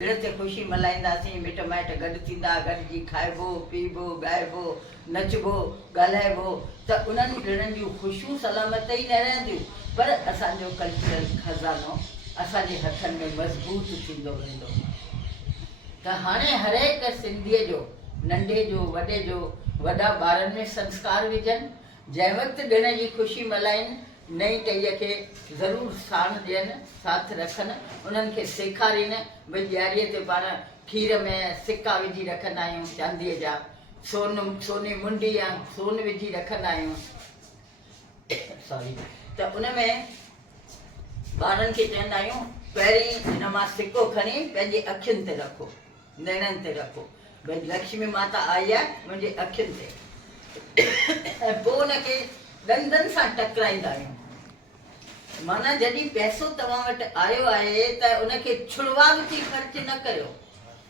ते ख़ुशी मल्हाईंदासीं, मिट माइट गॾु थींदा, गॾिजी खाइबो पीबो ॻाइबो नचबो ॻाल्हाइबो, त उन्हनि ॾिणनि जूं ख़ुशियूं सलामत ई न रहंदियूं, पर असांजो कल्चरल खज़ानो असांजे हथनि में मज़बूत थींदो वेंदो। त हाणे हर हिकु सिंधीअ जो, नंढे जो वॾे जो, वॾा ॿारनि में संस्कार विझनि, जंहिं वक़्तु ॾिण जी ख़ुशी मल्हाइनि, नई टईअ खे ज़रूरु साण ॾियनि, साथ रखनि, उन्हनि खे सेखारीनि। भई ॾियारीअ ते पाण खीर में सिका विझी रखंदा आहियूं चांदीअ जा, सोनी मुंडी या सोन विझी रखंदा आहियूं, सॉरी, त उन में ॿारनि खे चवंदा आहियूं पहिरीं हिन मां सिको खणी पंहिंजी अखियुनि ते रखो, नेणनि ते रखो, भई लक्ष्मी माता आई आहे मुंहिंजी अखियुनि ते, ऐं पोइ उनखे ॾंदनि सां टकराईंदा आहियूं। माना जॾहिं पैसो तव्हां वटि आयो आहे त उनखे छुड़वाग थी ख़र्च न करियो,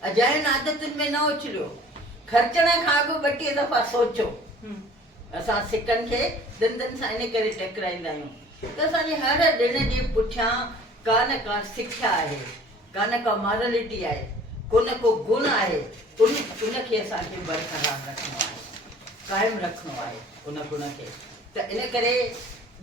अजाइण आदतुनि में न उछलियो, ख़र्चण खां अॻु 32 दफ़ा सोचो। असां सिकनि खे ॾंदनि सां इन करे टकराईंदा आहियूं त असांजे हर ॾिण जे पुठियां का न का सिख्या आहे, का न का मॉरलिटी आहे, को न को गुण आहे, उनखे असांखे बरक़रार रखिणो आहे, क़ाइमु रखिणो आहे उन गुण खे। त इन करे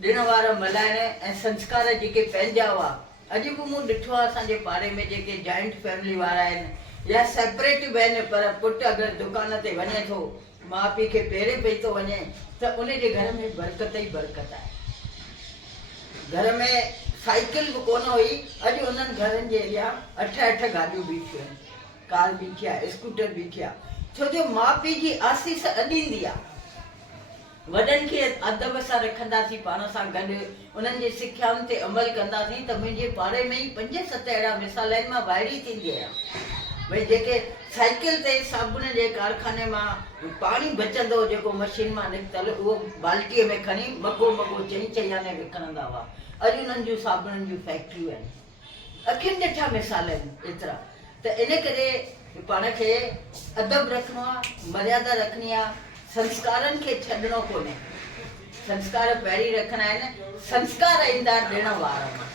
ॾिण वार मल्हाइण ऐं संस्कार जेके पंहिंजा हुआ, अॼु बि मूं ॾिठो आहे असांजे पाड़े में जेके जॉइंट फैमिली वारा आहिनि या सेपरेट बि आहिनि, पर पुटु अगरि दुकान ते वञे थो, माउ पीउ खे पेरे पई थो वञे, त उनजे घर में बरकत ई बरकत आहे। घर में साइकिल बि कोन हुई, अॼु उन्हनि घरनि जे अॻियां 8 गाॾियूं बीठियूं आहिनि, कार बीठी आहे, स्कूटर बीठी आहे, छो जो माउ पीउ जी आसीस अॾींदी आहे। वॾनि खे अदब सां रखंदासीं पाण सां गॾु, उन्हनि जे सिख्याउनि ते अमल कंदासीं, त मुंहिंजे पाड़े में ई 5-7 अहिड़ा मिसाल आहिनि। मां वाइड़ी थींदी आहियां, भई जेके साइकिल ते साबुण जे कारखाने मां पाणी बचंदो हो, जेको मशीन मां निकितल, उहो बाल्टीअ में खणी मगो चई आने विकिणंदा हुआ। अॼु उन्हनि जूं साबुणनि जूं फैक्ट्रियूं आहिनि, अखियुनि ॾिठा मिसाल आहिनि एतिरा। त इन करे पाण खे अदब रखिणो आहे, मर्यादा रखणी आहे, संस्कारनि खे छॾिणो कोन्हे। संस्कार पहिरीं रखणा आहिनि, संस्कार ईंदा ॾिण वार मां।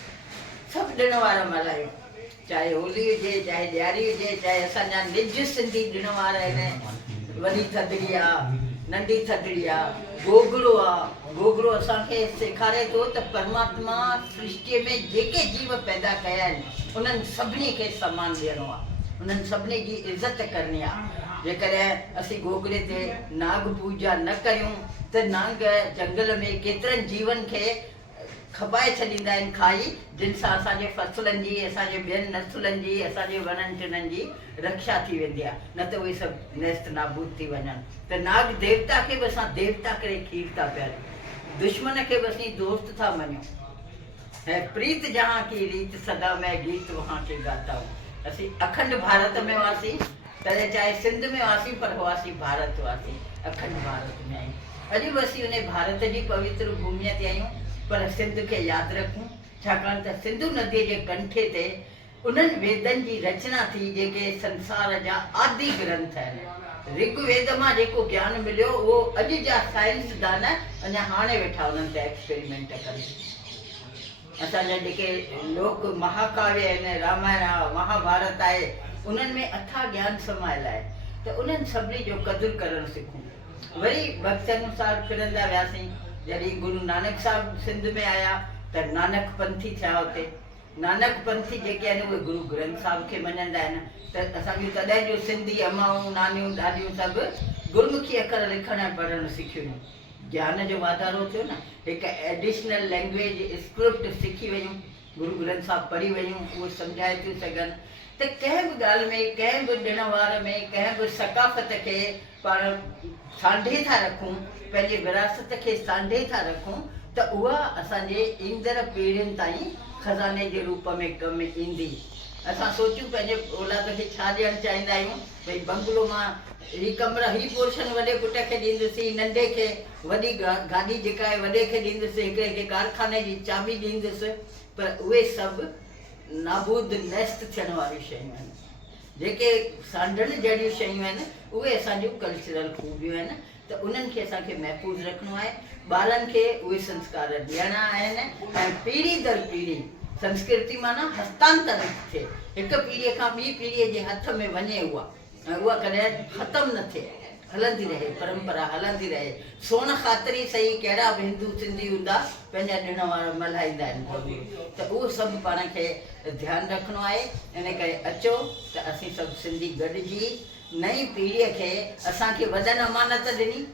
सभु ॾिण वार मल्हायूं, चाहे होली हुजे, चाहे ॾियारी हुजे, चाहे असांजा निज सिंधी ॾिण वार आहिनि। वॾी थधिड़ी आहे, नंढी थधिड़ी आहे, गोगड़ो आहे। गोगड़ो असांखे सेखारे थो त परमात्मा सृष्टिअ में जेके जीव पैदा कया आहिनि उन्हनि सभिनी खे सम्मान ॾियणो आहे, उन्हनि सभिनी जी इज़त करणी आहे। जेकॾहिं असीं गोगड़े ते नाग पूजा न कयूं त नाग जंगल में केतिरनि जीवनि खे खपाए छॾींदा आहिनि खाई, जिन सां असांजे फसलनि जी, असांजे ॿियनि नसुलनि जी, असांजे वणनि टिणनि जी रक्षा थी वेंदी आहे, न त उहे सभु नेस्त नाबूद थी वञनि। त नाग देवता खे बि असां देवता करे खीर था पियारियूं, दुश्मन खे बि असीं दोस्त था मञूं। ऐं प्रीत जहाँ की रीत सदा में गीत वहाँ के गाता हूं। असीं अखंड भारत में हुआसीं, तॾहिं चाहे सिंध में हुआसीं, पर हुआसीं भारत हुआसीं, अखंड भारत में आहियूं। अॼु बि असीं उन भारत जी पवित्र भूमीअ ते आहियूं, पर सिंध खे यादि रखूं, छाकाणि त सिंधु नदीअ जे कंठे ते उन्हनि वेदनि जी रचना थी जेके संसार जा आदि ग्रंथ आहिनि। ऋग्वेद मां जेको ज्ञान मिलियो उहो अॼु जा साइंसदान अञा हाणे वेठा उन्हनि ते एक्सपेरिमेंट कनि। असांजा जेके लोक महाकाव्य आहिनि, रामायण आहे, महाभारत आहे, उन्हनि में अथाह ज्ञान समायल आहे, त उन्हनि सभिनी जो क़दुरु करणु सिखूं। वरी वक़्त अनुसार फिरंदा वियासीं, जॾहिं गुरु नानक साहिबु सिंध में आया त नानक पंथी थिया हुते। नानक पंथी जेके आहिनि उहे गुरु ग्रंथ साहिब खे मञंदा आहिनि, त असांजूं तॾहिं जूं सिंधी अमाऊं नानियूं ॾाॾियूं सभु गुरमुखी अखर लिखणु ऐं पढ़णु सिखियूं। ज्ञान जो वाधारो थियो न, हिकु एडिशनल लैंग्वेज स्क्रिप्ट सिखी वयूं, गुरु ग्रंथ साहिब पढ़ी वयूं, उहे सम्झाए थियूं सघनि। त कंहिं बि ॻाल्हि में, कंहिं बि ॾिण वार में, कंहिं बि सकाफ़त खे पाण सांढे था रखूं, पंहिंजे विरासत खे सांढे था रखूं, त उहा असांजे ईंदड़ पीढ़ियुनि ताईं खज़ाने जे रूप में कमु ईंदी। असां सोचूं पंहिंजे औलाद खे छा ॾियणु चाहींदा आहियूं, भई बंगलो मां हीउ कमरा, हीउ पोर्शन वॾे पुट खे ॾींदुसि, नंढे खे वॾी गाॾी जेका आहे वॾे खे ॾींदुसि, हिकिड़े कारखाने जी चाबी ॾींदुसि, पर उहे सभु नाबूद नेस्त थियण वारियूं शयूं आहिनि। जेके सांढण जहिड़ियूं शयूं आहिनि उहे असांजूं कल्चरल खूबियूं आहिनि, त उन्हनि खे असांखे महफ़ूज़ रखिणो आहे। ॿारनि खे उहे संस्कार ॾियणा आहिनि ऐं पीढ़ी दर पीढ़ी संस्कृति माना हस्तांतरित थिए, हिक पीढ़ीअ खां ॿी पीढ़ीअ जे हथ में वञे उहा, ऐं उहा कॾहिं ख़तमु न थिए, हलंदी रहे, परंपरा हलंदी रहे। सोन ख़ातिरी सही कहिड़ा बि हिंदू सिंधी हूंदा पंहिंजा ॾिण वार मल्हाईंदा आहिनि, त उहो सभु पाण खे ध्यानु रखिणो आहे। इन करे अचो त असीं सभु सिंधी गॾिजी नई पीढ़ीअ खे, असांखे वॾनि अमानत ॾिनी,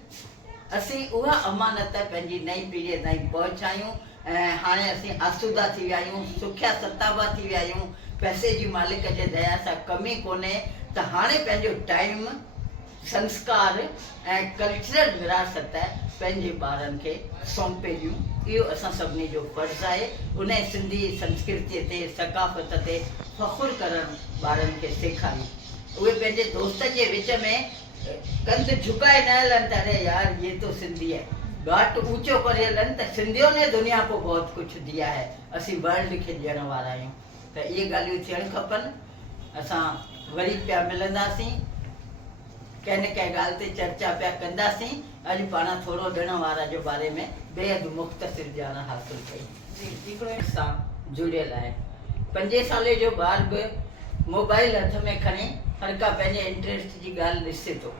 असीं उहा अमानत पंहिंजी नई पीढ़ीअ ताईं पहुचायूं। ऐं हाणे असीं आसूदा थी विया आहियूं, सुखिया सताबा थी विया आहियूं, पैसे जी मालिक जे दया सां कमी कोन्हे, त हाणे पंहिंजो टाइम संस्कार ऐं कल्चरल विरासत पंहिंजे ॿारनि खे सौंपे ॾियूं। इहो असां सभिनी जो फर्ज़ु आहे। उन सिंधी संस्कृतीअ ते, सकाफ़त ते फ़ख़ुरु करणु ॿारनि खे सेखारियूं। उहे पंहिंजे दोस्त जे विच में कंध झुकाए न हलनि त अरे यार ये तो सिंधी है, घाट ऊंचो करे हलनि त सिंधियों ने दुनिया को बहुत कुछ दिया है, असीं वर्ल्ड खे ॾियण वारा आहियूं। त इहे ॻाल्हियूं थियणु खपनि। असां वरी पिया मिलंदासीं, कंहिं न कंहिं ॻाल्हि ते चर्चा पिया कंदासीं। अॼु पाण थोरो ॾिण वार जे बारे में बेहद मुख़्तसिर ॼाण हासिलु कई। हिकिड़ो सां जुड़ियल आहे, 5 साले जो ॿार बि मोबाइल हथ में खणी हर का पंहिंजे इंट्रस्ट जी ॻाल्हि ॾिसे थो,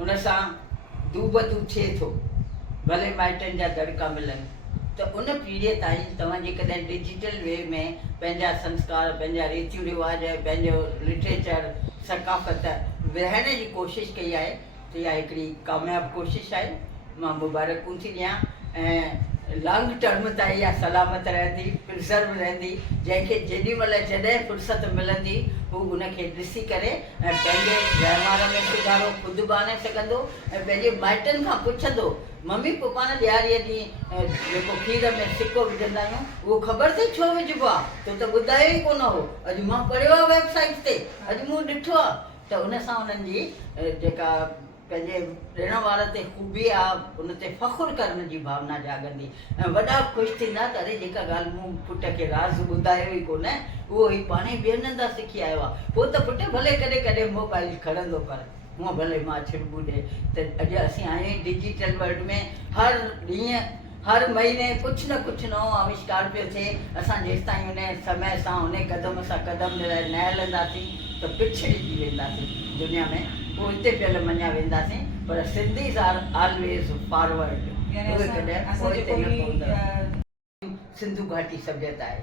उन सां दूबदू थिए थो, भले माइटनि जा दड़का मिलनि। त उन पीढ़ीअ ताईं तव्हां जेकॾहिं डिजिटल वे में पंहिंजा संस्कार, पंहिंजा रीतियूं रिवाज, पंहिंजो लिटरेचर, सकाफ़त विरहाइण जी कोशिशि कई आहे, त इहा हिकिड़ी कामयाबु कोशिशि आहे। मां मुबारकूं थी ॾियां, ऐं लॉन्ग टर्म ताईं इहा सलामत रहंदी, प्रिज़र्व रहंदी। जंहिंखे जेॾी महिल जॾहिं फुर्सत मिलंदी हू उनखे ॾिसी करे ऐं पंहिंजे वहिंवार में सुधारो ख़ुदि बि आणे सघंदो, ऐं पंहिंजे माइटनि खां पुछंदो, मम्मी पप्पा न ॾियारीअ ॾींहुं जेको खीर में सिको विझंदा आहियूं उहो ख़बर अथई छो विझिबो आहे, तो त ॿुधायो ई कोन हो, अॼु मां पढ़ियो आहे वेबसाइट ते, अॼु मूं ॾिठो आहे। त उन सां उन्हनि जी जेका पंहिंजे ॾिण वार ते ख़ूबी आहे, उन ते फ़ख़ुरु करण जी भावना जाॻंदी, ऐं वॾा ख़ुशि थींदा त अरे जेका ॻाल्हि मूं पुट खे राज़ ॿुधायो ई कोन्हे उहो ई पाण ई ॿियनि हंधा सिखी आयो आहे। पोइ त पुटु भले कॾहिं कॾहिं मोबाइल खणंदो कर, हूअं भले मां छिड़बू ॾे। त अॼु असीं आया आहियूं डिजिटल वर्ल्ड में, हर ॾींहुं हर महीने कुझु न कुझु नओं आविष्कार पियो थिए। असां जेसि ताईं उन समय सां, उन कदम सां कदम न हलंदासीं त पिछड़िजी वेंदासीं दुनिया में, पोइ हिते पियल मञा वेंदासीं। पर Sindhis are always forward, Sindhu घाटी सभ्यता आहे,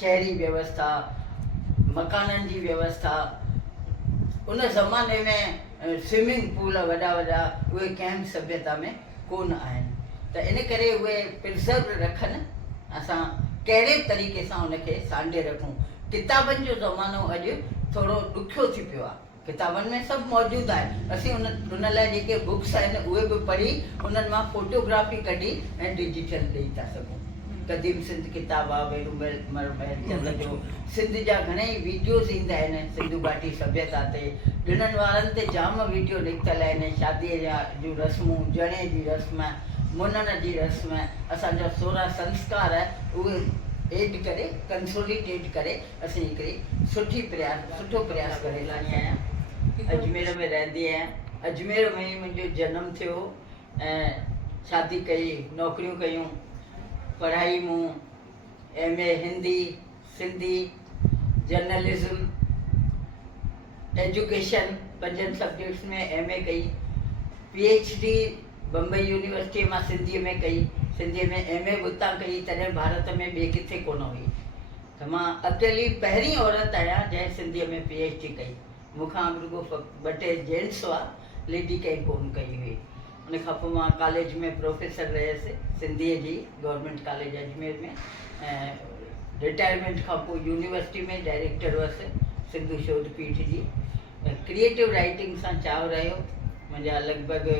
शहरी व्यवस्था, मकाननि जी व्यवस्था, उन ज़माने में स्विमिंग पूल वॾा वॾा उहे कंहिं सभ्यता में कोन आहिनि। त इन करे उहे प्रिज़र्व रखनि, असां कहिड़े तरीक़े सां उनखे सांढे रखूं। किताबनि जो ज़मानो अॼु थोरो ॾुखियो थी पियो आहे, किताबनि में सभु मौजूदु आहे, असीं उन लाइ जेके बुक्स आहिनि उहे बि पढ़ी उन्हनि मां फ़ोटोग्राफी कढी ऐं डिजिटल ॾेई था सघूं। क़दीम सिंध किताब आहे, वेरूमल चंद जो, सिंध जा घणेई वीडियोज़ ईंदा आहिनि सिंधु घाटी सभ्यता ते, ॾिणनि वारनि ते जाम वीडियो निकितल आहिनि, शादीअ जूं रस्मूं, जणे जी रस्म, मुनण जी रस्म, असांजा 16 संस्कार उहे एड करे, कंसोलिडेट करे असीं हिकिड़ी सुठो प्रयास करे रही आहियां। अजमेर में रहंदी आहियां, अजमेर में ई मुंहिंजो जनमु थियो ऐं शादी कई, नौकरियूं कयूं, पढ़ाई मूं MA हिंदी, सिंधी, जर्नलिज़म, एजुकेशन 5 सब्जेक्ट्स में MA कई, PhD बम्बई यूनिवर्सिटी मां सिंधीअ में कई, सिंधीअ में MA बि उतां कई, तॾहिं भारत में ॿिए किथे कोन हुई। त मां अकेली पहिरीं औरत आहियां जंहिं सिंधीअ में PhD कई। मूंखां रुॻो 2 जेंट्स हुआ, लेडी कंहिं कोन कई हुई। उन खां पोइ मां कॉलेज में प्रोफेसर रहियसि सिंधीअ जी, गवर्नमेंट कॉलेज अजमेर में, ऐं रिटायरमेंट खां पोइ यूनिवर्सिटी में डायरेक्टर हुअसि सिंधु शोध पीठ जी। क्रिएटिव राइटिंग सां चाव रहियो, मुंहिंजा लॻभॻि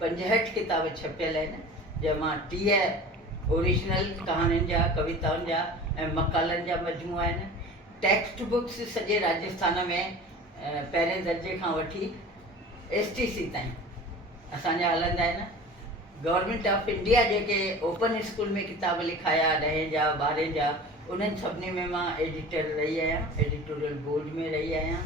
65 किताब छपियल आहिनि, जंहिंमां 30 ओरिजिनल कहाणियुनि जा, कविताउनि जा ऐं मकालनि जा मजमूआ आहिनि। टेक्स्ट बुक्स सॼे राजस्थान में पहिरें दर्जे खां वठी STC ताईं असांजा हलंदा आहिनि। Government of India JK open school में किताब लिखाया 10 जा 12 जा, उन्हनि सभिनी में मां एडिटर रही आहियां, एडिटोरियल बोर्ड में रही आहियां।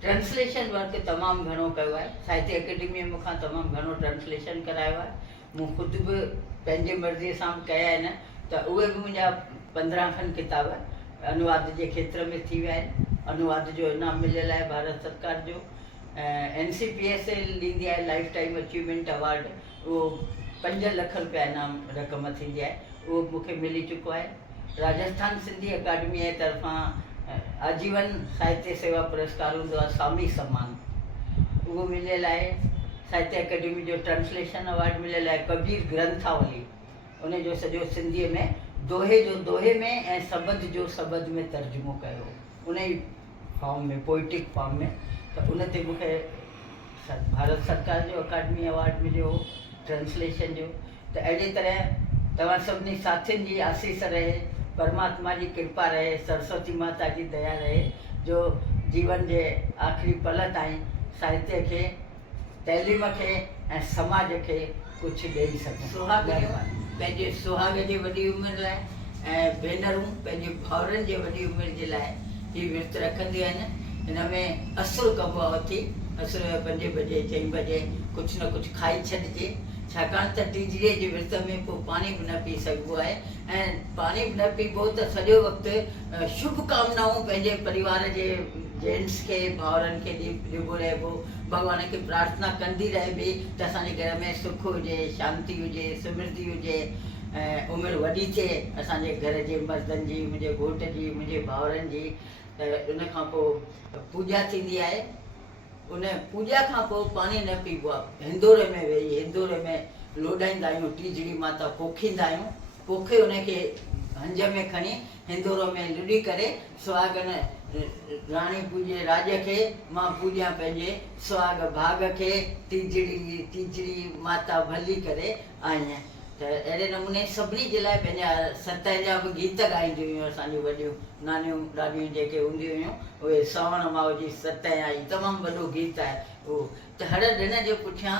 ट्रांसलेशन वर्क तमामु घणो कयो आहे, साहित्य अकेडमी मूंखां तमामु घणो ट्रांसलेशन करायो आहे। मूं ख़ुदि बि पंहिंजे मर्ज़ीअ सां कया आहिनि, त उहे बि मुंहिंजा 15 खनि किताब अनुवाद जे खेत्र में थी विया आहिनि। अनुवाद जो इनाम मिलियल आहे भारत सरकार जो। NCPSL ॾींदी आहे लाइफ टाइम अचीवमेंट अवार्ड, उहो 5 लख रुपया इनाम रक़म थींदी आहे, उहो मूंखे मिली चुको आहे। राजस्थान सिंधी अकाडमी जे तरफ़ां आजीवन साहित्य सेवा पुरस्कार हूंदो आहे, स्वामी सम्मान, उहो मिलियल आहे। साहित्य अकेडमी जो ट्रांसलेशन अवार्ड मिलियल आहे। कबीर ग्रंथावली, उन जो सॼो सिंधीअ में दोहे जो दोहे में ऐं सबद जो सबद में तर्जुमो कयो, उन ई फॉर्म में, पोइटिक फॉर्म में। त उन ते मूंखे भारत सरकार जो अकाडमी अवार्ड मिलियो हो ट्रांसलेशन जो। त अहिड़ी तरह तव्हां सभिनी साथियुनि जी आसीस रहे, परमात्मा जी कृपा रहे, सरस्वती माता जी दया रहे, जो जीवन जे आख़िरी पल ताईं साहित्य खे, तइलीम खे ऐं समाज खे कुझु ॾेई सघूं। सुहाग पंहिंजे सुहाग जे वॾी उमिरि लाइ ऐं भेनरूं पंहिंजे भाउरनि जे वॾी उमिरि जे लाइ हीअ विर्त रखंदियूं आहिनि। हिन में असुर कबो आहे उथी, असुर 5 बजे 4 बजे कुझु न कुझु खाई छॾिजे, छाकाणि त टीजड़ीअ जे विर्त में पोइ पाणी बि न पी सघिबो आहे, ऐं पाणी बि न पीबो त सॼो वक़्तु शुभकामनाऊं पंहिंजे परिवार जे जेंट्स खे, भाउरनि खे ॾिबो रहिबो, भॻवान खे प्रार्थना कंदी रहिबी त असांजे घर में सुख हुजे, शांती हुजे, समृद्धि हुजे, ऐं उमिरि वॾी थिए असांजे घर जे मर्दनि जी, मुंहिंजे घोट जी, मुंहिंजे भाउरनि जी। त उन खां पोइ पूॼा थींदी आहे। उन पूॼा खां पोइ पाणी न पीबो आहे। हिंदोरे में वेही, हिंदोरे में लोॾाईंदा आहियूं, टीजड़ी माता पोखींदा आहियूं, पोखे उनखे हंज में खणी हिंदोरो में लुॾी करे सुहागन राणी पूॼे राज खे, मां पूॼा पंहिंजे सुहाग भाग खे, टीजड़ी माता भली करे आई आहियां। त अहिड़े नमूने सभिनी जे लाइ पंहिंजा सतह जा बि गीत गाईंदियूं हुयूं असांजूं वॾियूं नानियूं ॾाॾियूं जेके हूंदियूं हुयूं, उहे सावण माउ जी सतह आई, तमामु वॾो गीत आहे उहो। त हर ॾिण जे पुठियां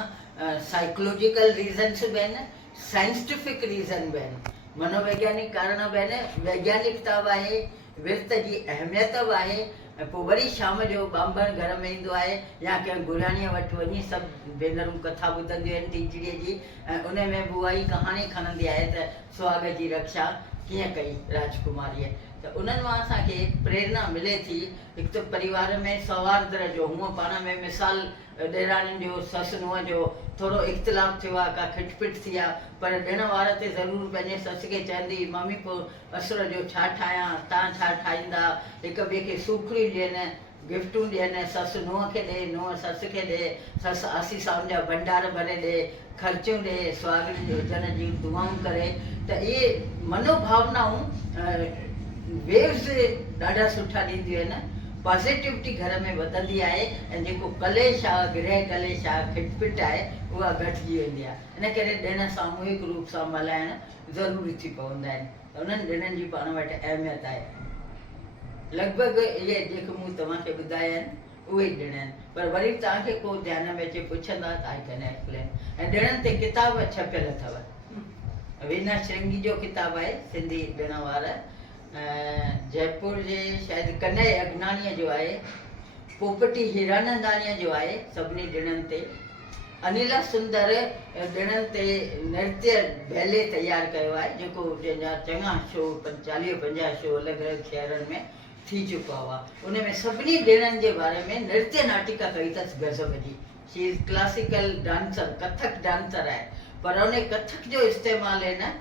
साइकोलॉजिकल रीज़न्स बि आहिनि, साइंटिफिक रीज़न बि आहिनि, मनोवैज्ञानिक कारण बि आहिनि, वैज्ञानिकता बि आहे, विर्त जी अहमियत बि आहे। पोइ वरी शाम जो ॿांभण घर में ईंदो आहे या कंहिं गुराणीअ वटि वञी सभु भेनरूं कथा ॿुधंदियूं आहिनि टीजड़ीअ जी, ऐं उन में बुआ ई कहाणी खणंदी आहे त सुहाग जी रक्षा कीअं कई राजकुमारीअ। त उन्हनि मां असांखे प्रेरणा मिले थी। हिकु त परिवार में सौहार्द जो, हूअं पाण में मिसाल ॾेराणियुनि जो, ससु नुंहं जो थोरो इख़्तिलाफ़ थियो आहे, का खिटपिट थी आहे, पर ॾिण वार ते ज़रूरु पंहिंजे सस खे चवंदी, मम्मी पोइ असुर जो छा ठाहियां, तव्हां छा ठाहींदा, हिक ॿिए खे सूखड़ियूं ॾियनि, गिफ्टूं ॾियनि, ससु नुंहं खे ॾे, नुंहं सस खे ॾे, ससु आसीसाउनि जा भंडार भरे ॾे, ख़र्चियूं ॾे, सुहागनि जे हुजण जी दुआऊं करे। त इहे मनोभावनाऊं वेव्स ॾाढा सुठा ॾींदियूं आहिनि, पॉज़िटिविटी घर में वधंदी आहे, ऐं जेको कलेश आहे, गृह कलेश आहे, खिटपिट आहे, उहा घटिजी वेंदी आहे। इन करे ॾिण सामूहिक रूप सां मल्हाइण ज़रूरी थी पवंदा आहिनि। उन्हनि ॾिणनि जी पाण वटि अहमियत आहे। लॻभॻि इहे जेके मूं तव्हांखे ॿुधाया आहिनि उहे ई ॾिण आहिनि, पर वरी तव्हांखे को ध्यान में अचे पुछंदा त आई कैन एक्सप्लेन। ऐं ॾिणनि ते किताब छपियल अथव, वीना श्रृंगी जो किताबु आहे सिंधी ॾिण वार, जयपुर जे शायदि कन्हैया अगनाणीअ जो आहे, पोपटी हीरानंदाणीअ जो आहे सभिनी ॾिणनि ते। अनिला सुंदर ॾिणनि ते नृत्य बैले तयारु कयो आहे, जेको जंहिंजा चङा शो 40-50 शो अलॻि अलॻि शहरनि में थी चुका हुआ। उन में सभिनी ॾिणनि जे बारे में नृत्य नाटिका कई अथसि गज़ब जी। She is classical dancer, Kathak dancer आहे, पर उन कथक जो इस्तेमालु आहे न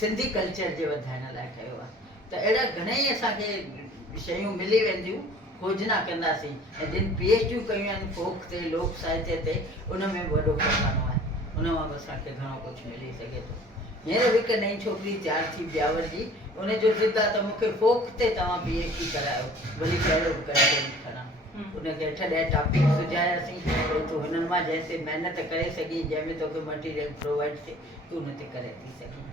सिंधी कल्चर जे वधाइण लाइ कयो आहे। त अहिड़ा घणेई असांखे शयूं मिली वेंदियूं, खोजना कंदासीं। ऐं जिन PhDयूं कयूं आहिनि फोक ते, लोक साहित्य ते, उन में वॾो ख़जानो आहे, उन मां बि असांखे घणो कुझु मिली सघे थो। हींअर बि हिकु नई छोकिरी तयारु थी ब्यावर जी, उनजो ज़िद आहे त मूंखे फोक ते तव्हां PhD करायो, भली कहिड़ो बि करे खणा। उनखे 8-10 टॉपिक सुझायासीं, तूं हिननि मां जंहिंसे महिनत करे सघीं, जंहिंमें तोखे मटीरियल प्रोवाइड थिए, तूं उन ते करे थी सघीं।